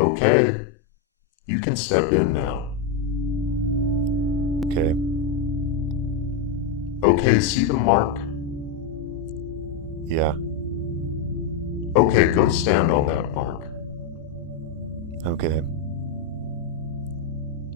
Okay, you can step in now. Okay. Okay, see the mark? Yeah. Okay, go stand on that mark. Okay.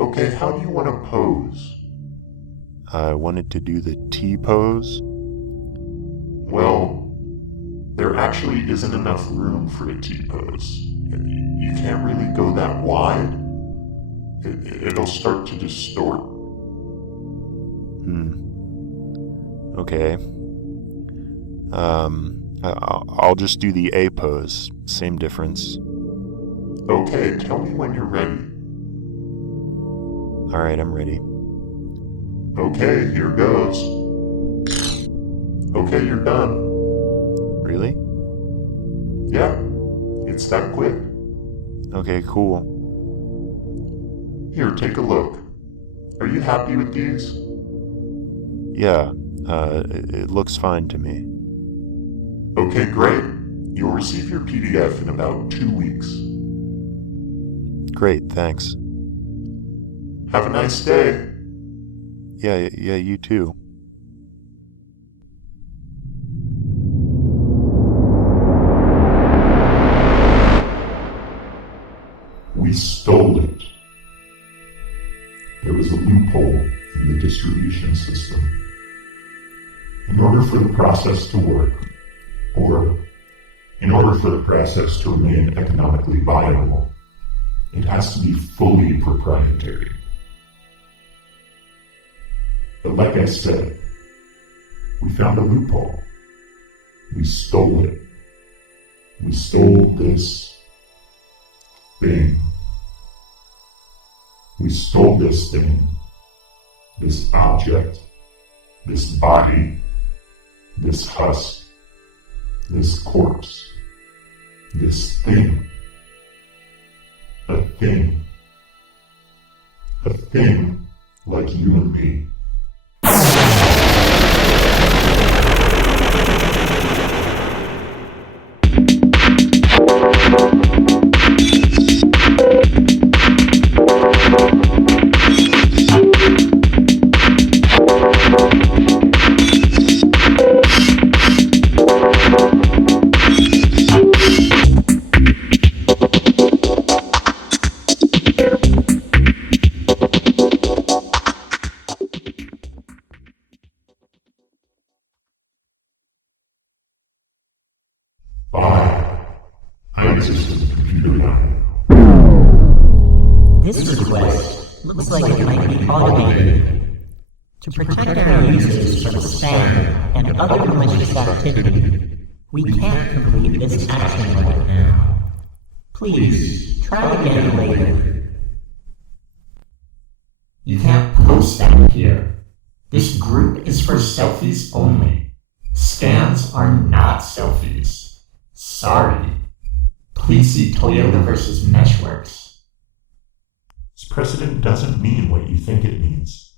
Okay, how do you want to pose? I wanted to do the T pose. Well, there actually isn't enough room for a T-pose. You can't really go that wide. It'll start to distort. Okay. I'll just do the A pose. Same difference. Okay, tell me when you're ready. Alright, I'm ready. Okay, here goes. Okay, you're done. Really? Yeah, it's that quick. Okay, cool. Here, take a look. Are you happy with these? Yeah, it looks fine to me. Okay, great. You'll receive your PDF in about 2 weeks. Great, thanks. Have a nice day. Yeah, you too. We stole it. There was a loophole in the distribution system. In order for the process to work, or in order for the process to remain economically viable, it has to be fully proprietary. But like I said, we found a loophole. We stole it. We stole this thing. We stole this thing, this object, this body, this husk, this corpse, this thing. A thing. A thing like you and me. I exist as a computer now. This request looks like it might be automated. To protect our users from spam and other malicious activity, we can't complete this action right now. Please, try again later. You can't post that here. This group is for selfies only. Scans are not selfies. Sorry. Please see Toyota versus Meshworks. This precedent doesn't mean what you think it means.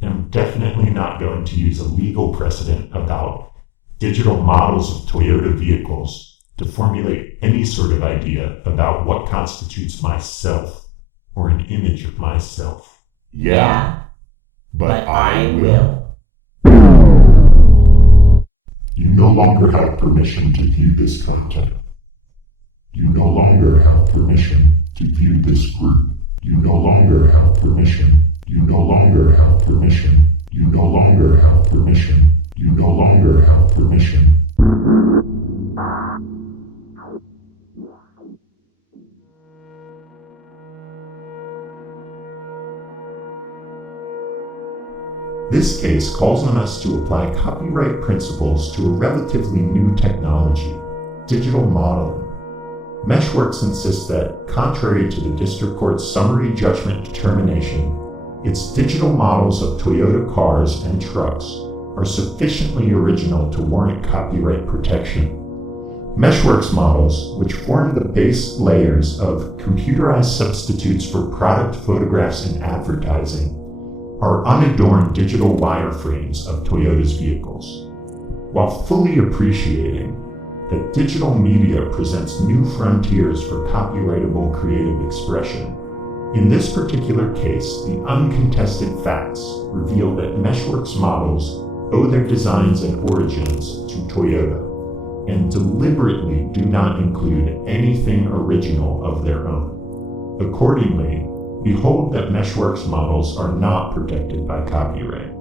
And I'm definitely not going to use a legal precedent about digital models of Toyota vehicles to formulate any sort of idea about what constitutes myself or an image of myself. Yeah, but I will. You no longer have permission to view this content. You no longer have permission to view this group. You no longer have permission. You no longer have permission. You no longer have permission. You no longer have permission. This case calls on us to apply copyright principles to a relatively new technology, digital modeling. Meshworks insists that, contrary to the district court's summary judgment determination, its digital models of Toyota cars and trucks are sufficiently original to warrant copyright protection. Meshworks models, which form the base layers of computerized substitutes for product photographs and advertising, are unadorned digital wireframes of Toyota's vehicles. While fully appreciating that digital media presents new frontiers for copyrightable creative expression. In this particular case, the uncontested facts reveal that Meshworks models owe their designs and origins to Toyota, and deliberately do not include anything original of their own. Accordingly, behold that Meshworks models are not protected by copyright.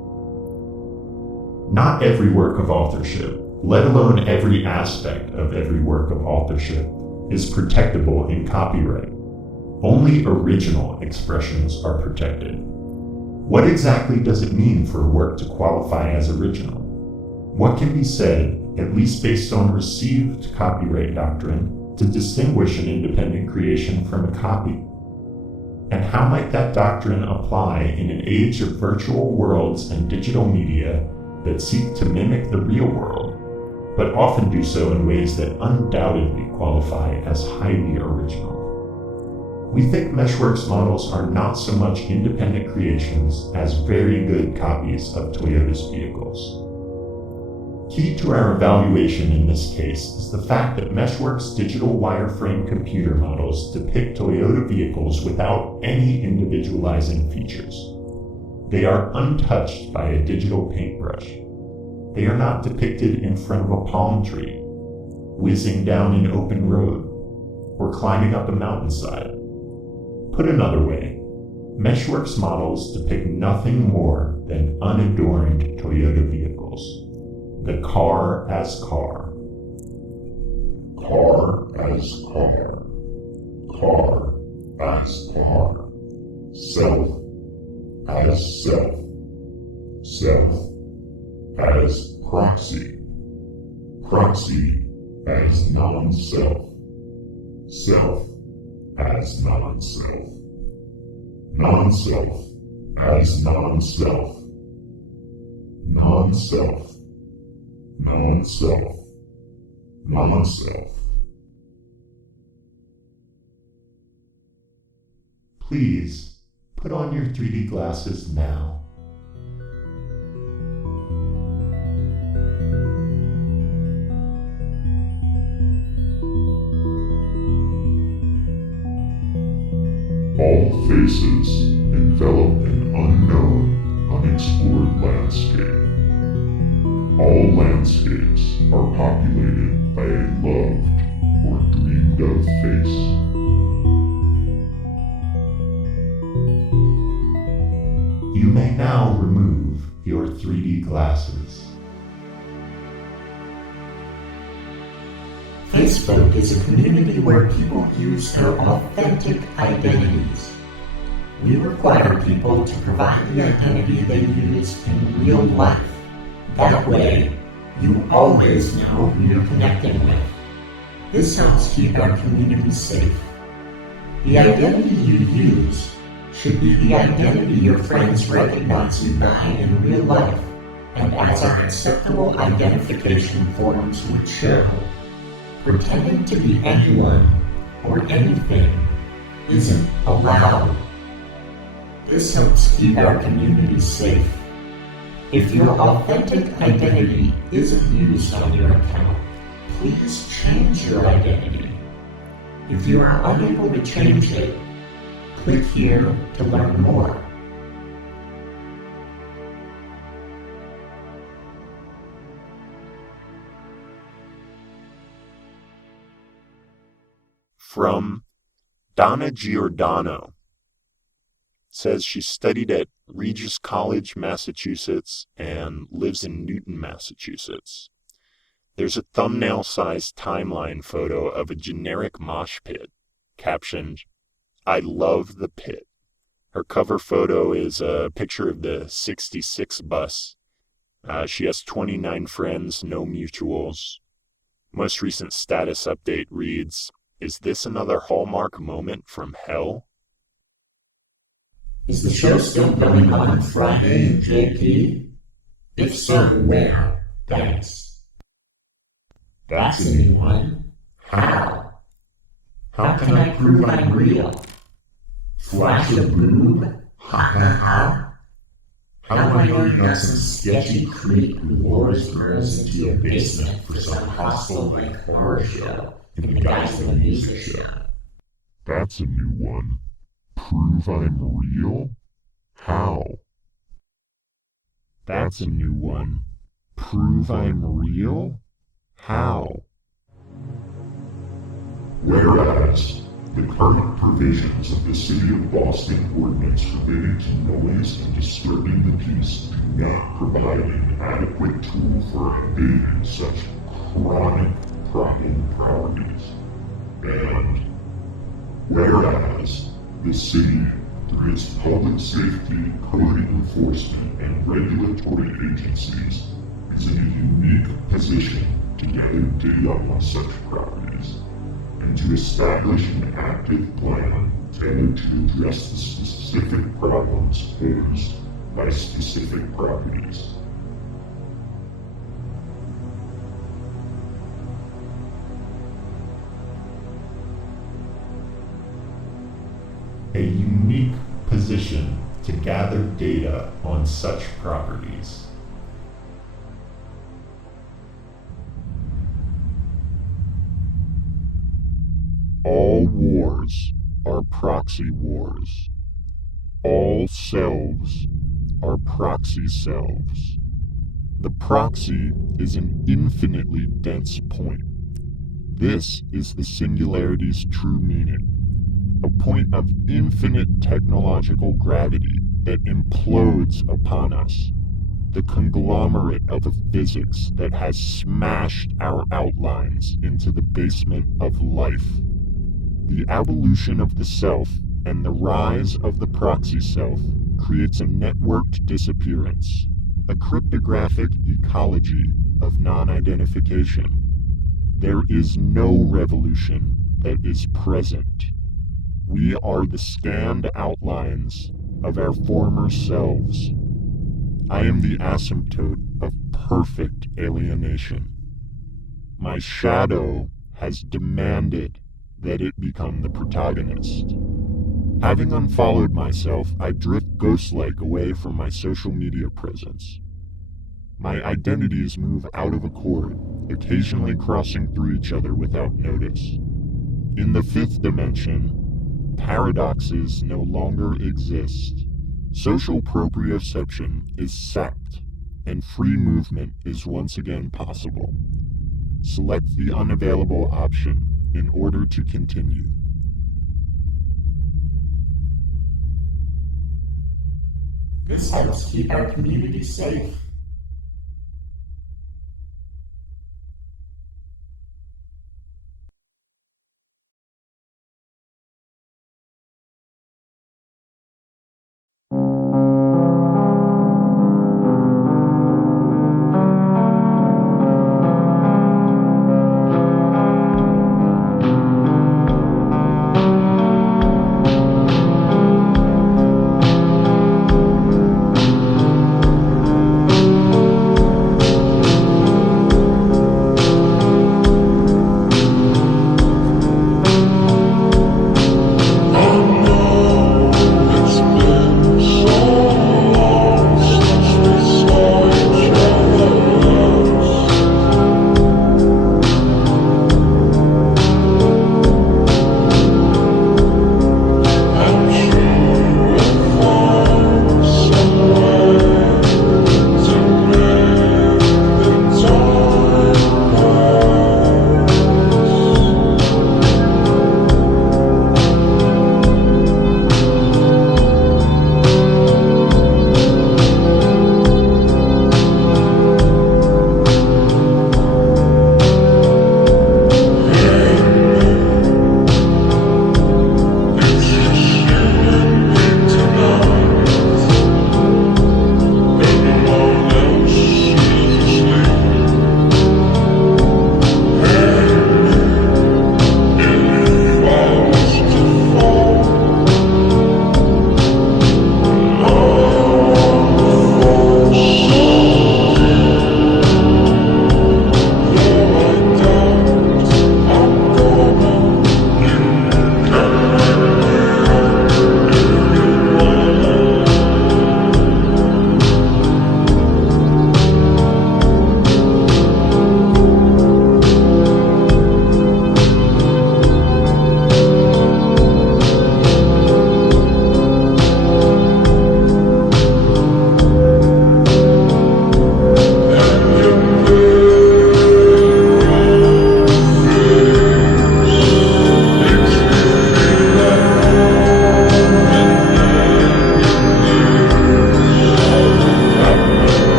Not every work of authorship, let alone every aspect of every work of authorship, is protectable in copyright. Only original expressions are protected. What exactly does it mean for a work to qualify as original? What can be said, at least based on received copyright doctrine, to distinguish an independent creation from a copy? And how might that doctrine apply in an age of virtual worlds and digital media that seek to mimic the real world, but often do so in ways that undoubtedly qualify as highly original? We think Meshworks models are not so much independent creations as very good copies of Toyota's vehicles. Key to our evaluation in this case is the fact that Meshworks digital wireframe computer models depict Toyota vehicles without any individualizing features. They are untouched by a digital paintbrush. They are not depicted in front of a palm tree, whizzing down an open road, or climbing up a mountainside. Put another way, Meshworks models depict nothing more than unadorned Toyota vehicles. The car as car. Car as car. Car as car. Self as self. Self as proxy. Proxy as non-self. Self as non-self. Non-self as non-self. Non-self. Non-self. Non-self. Please, put on your 3D glasses now. All faces envelop an unknown, unexplored landscape. All landscapes are populated by a loved or dreamed of face. You may now remove your 3D glasses. Facebook is a community where people use their authentic identities. We require people to provide the identity they use in real life. That way, you always know who you're connecting with. This helps keep our community safe. The identity you use should be the identity your friends recognize you by in real life, and as our acceptable identification forms would show. Pretending to be anyone or anything isn't allowed. This helps keep our community safe. If your authentic identity isn't used on your account, please change your identity. If you are unable to change it, click here to learn more. From Donna Giordano. Says she studied at Regis College, Massachusetts, and lives in Newton, Massachusetts. There's a thumbnail-sized timeline photo of a generic mosh pit, captioned, "I love the pit." Her cover photo is a picture of the 66 bus. She has 29 friends, no mutuals. Most recent status update reads, "Is this another Hallmark moment from hell?" Is the show still going on Friday in JP? If so, where? Thanks. That's a new one. How? How can I prove I'm real? Flash a boob? Ha ha ha. How do I know you got some sketchy creep who lures girls into your basement for some hostile-like horror show in the guise of a music show? That's a new one. Prove I'm real? How? That's a new one. Prove I'm real? How? Whereas the current provisions of the City of Boston Ordinance related to noise and disturbing the peace do not provide an adequate tool for abating such chronic problem properties. And whereas the city, through its public safety, code enforcement, and regulatory agencies, is in a unique position to gather data on such properties, and to establish an active plan tailored to address the specific problems posed by specific properties. A unique position to gather data on such properties. All wars are proxy wars. All selves are proxy selves. The proxy is an infinitely dense point. This is the singularity's true meaning. A point of infinite technological gravity that implodes upon us. The conglomerate of a physics that has smashed our outlines into the basement of life. The evolution of the self and the rise of the proxy self creates a networked disappearance, a cryptographic ecology of non-identification. There is no revolution that is present. We are the scanned outlines of our former selves. I am the asymptote of perfect alienation. My shadow has demanded that it become the protagonist. Having unfollowed myself, I drift ghost-like away from my social media presence. My identities move out of accord, occasionally crossing through each other without notice. In the fifth dimension, paradoxes no longer exist. Social proprioception is sapped, and free movement is once again possible. Select the unavailable option in order to continue. This helps keep our community safe.